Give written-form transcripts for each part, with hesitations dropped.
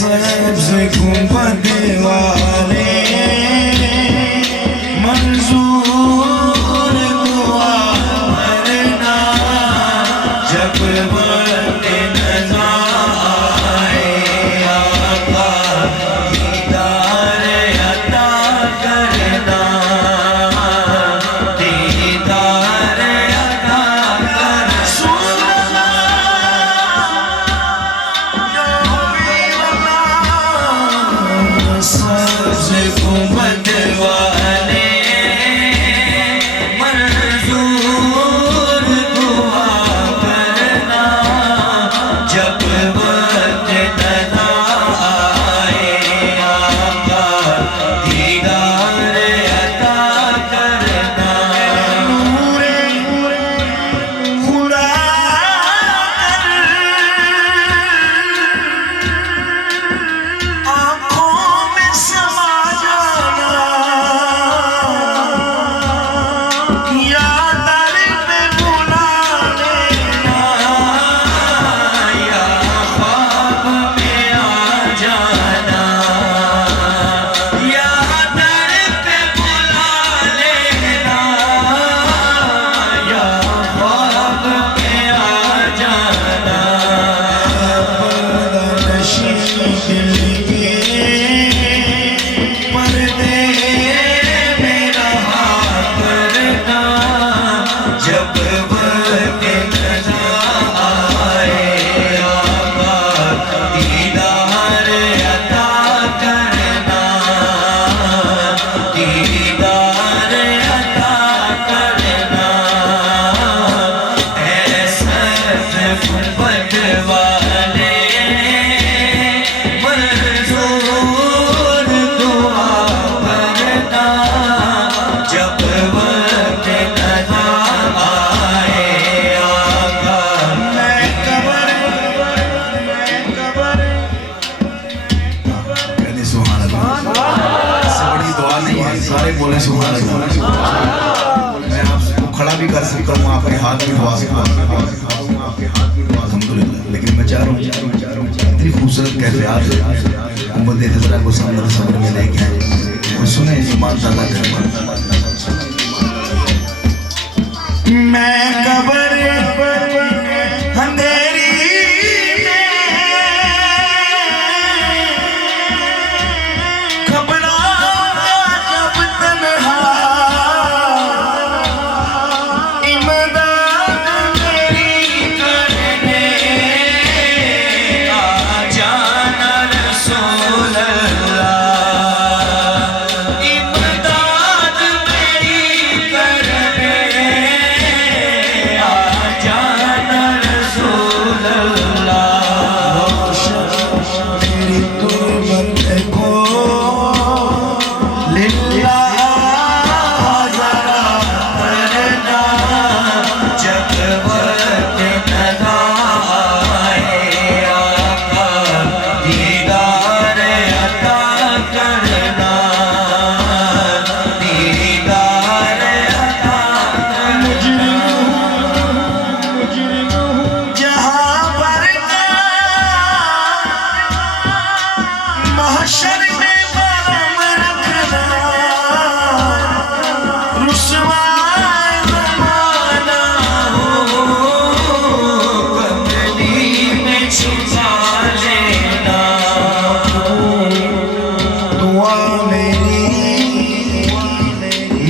سبز گنبد والے منظور دعا کرنا جب وقت نظر آئے آقا دیدار عطا کرنا دیدار عطا کرنا سبز گنبد والے منظور دعا کرنا جب وقت نظر آئے آقا دیدار عطا کرنا نور خدا آنکھوں میں سما جانا یا در پہ بلا لینا یا خواب میں آ جانا یا در پہ بلا لینا یا خواب میں آ جانا پردہ نشین دل کے پردے میں رہا کرنا جب وقت نظر آئے آقا دیدار عطا کرنا دیدار عطا کرنا اے سبز گنبد والے منظور دعا کرنا جب وقت نظر آئے آقا میں قبر کہنے سبحان اللہ اس سے بڑی دعا نہیں ہے سارے بولے سبحان اللہ میں آپ کو کھڑا بھی کر سکتا ہوں آپ کے ہاتھ بھی دعا سکتا ہوں الحمدللہ لیکن میں چاہ رہا ہوں اتنی خوبصورت کیفیات امت خضرا کو سامنے صبر میں لے کے آئے اور سنیں ایمان تازہ کریں میں قبر اندھیری میں گھبراتا جب تنہا امداد میری کرنے آ جانا رسول اللہ امداد میری کرنے آ جانا رسول اللہ میری تربت کو للہ ذرا کرنا جب وقت نظر آئے آقا دیدار عطا کرنا دیدار عطا کرنا جہاں پر محشر میں قدم رکھنا رسوا زمانہ ہو کملی میں چھپا لینا دعا میری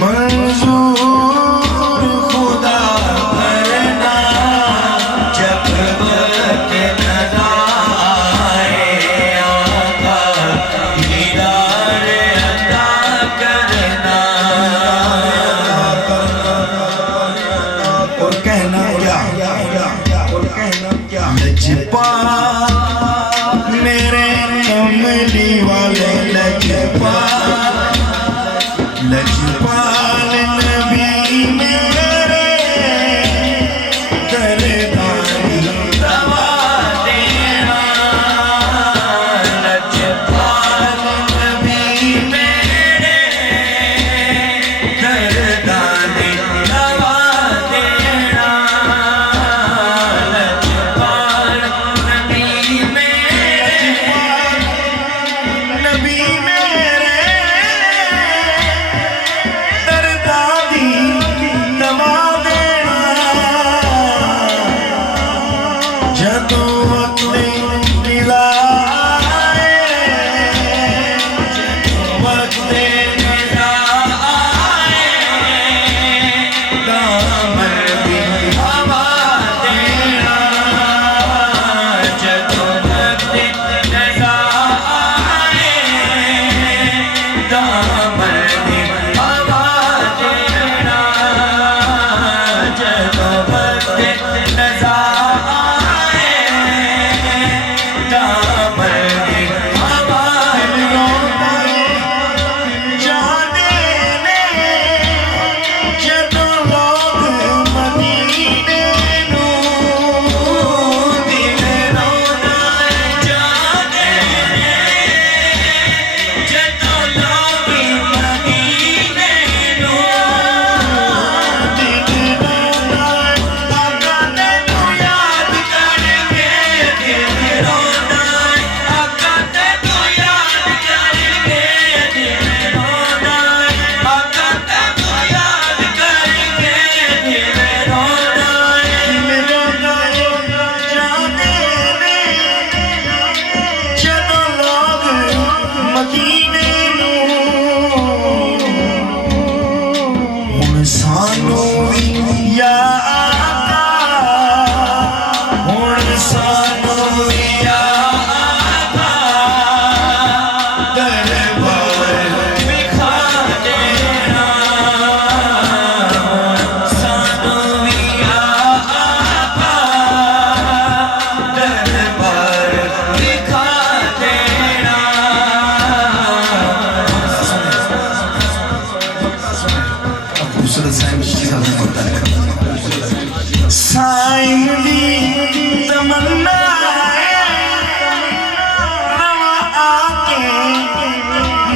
منظور خدا کرنا جب وقت نظر آئے آقا دیدار عطا کرنا اور کہنا کیا لجپال میرے کملی والے لجپال نبی میرے دردانی دوا دینا لجپال نبی میرے دردانی دوا دینا لجپال نبی میرے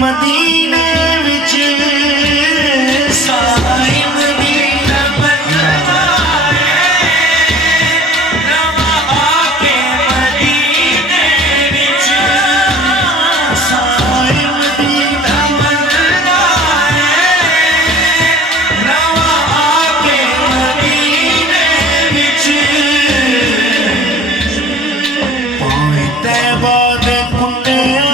مدینے وچ سائے مدینہ بدلا نواں آ کے مدینے وچ سائے مدینہ بدلا نواں آ کے مدینے وچ پائیں طیبہ دے کنڈیاں